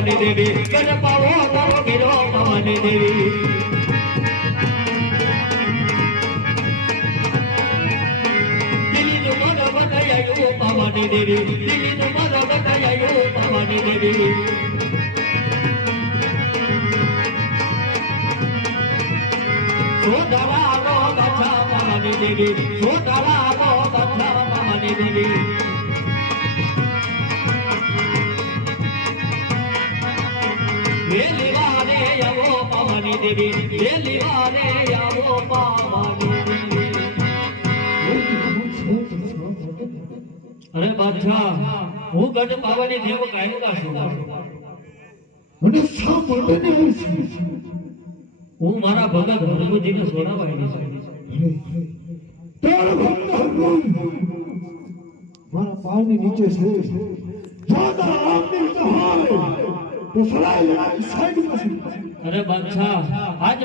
ભવાની દેવી ગઢ પાવો તારો ગીરો ભવાની દેવી દિલ્હીનું મન બનાયું ભવાની દેવી દિલ્હીનું મન બનાયું ભવાની દેવી સોઢાવાનો ગચ્છા ભવાની દેવી સોઢાવાનો ગચ્છા ભવાની દેવી વેલીવારે આવો ભવાની દેવી વેલીવારે આવો ભવાની દેવી અરે બાદશાહ હું ગઢ પાવાની દેવ ગાયકા છું મને સાંભળે નહીં હું મારા ભગત હનુમાનજીને સોડાવાયેલી છું તારો ભક્ત હનુમાન મારા પાલની નીચે છે જો તારા રામની સહાય તો સરાય લડાઈ સાઈડ માં અરે બાદશાહ આજ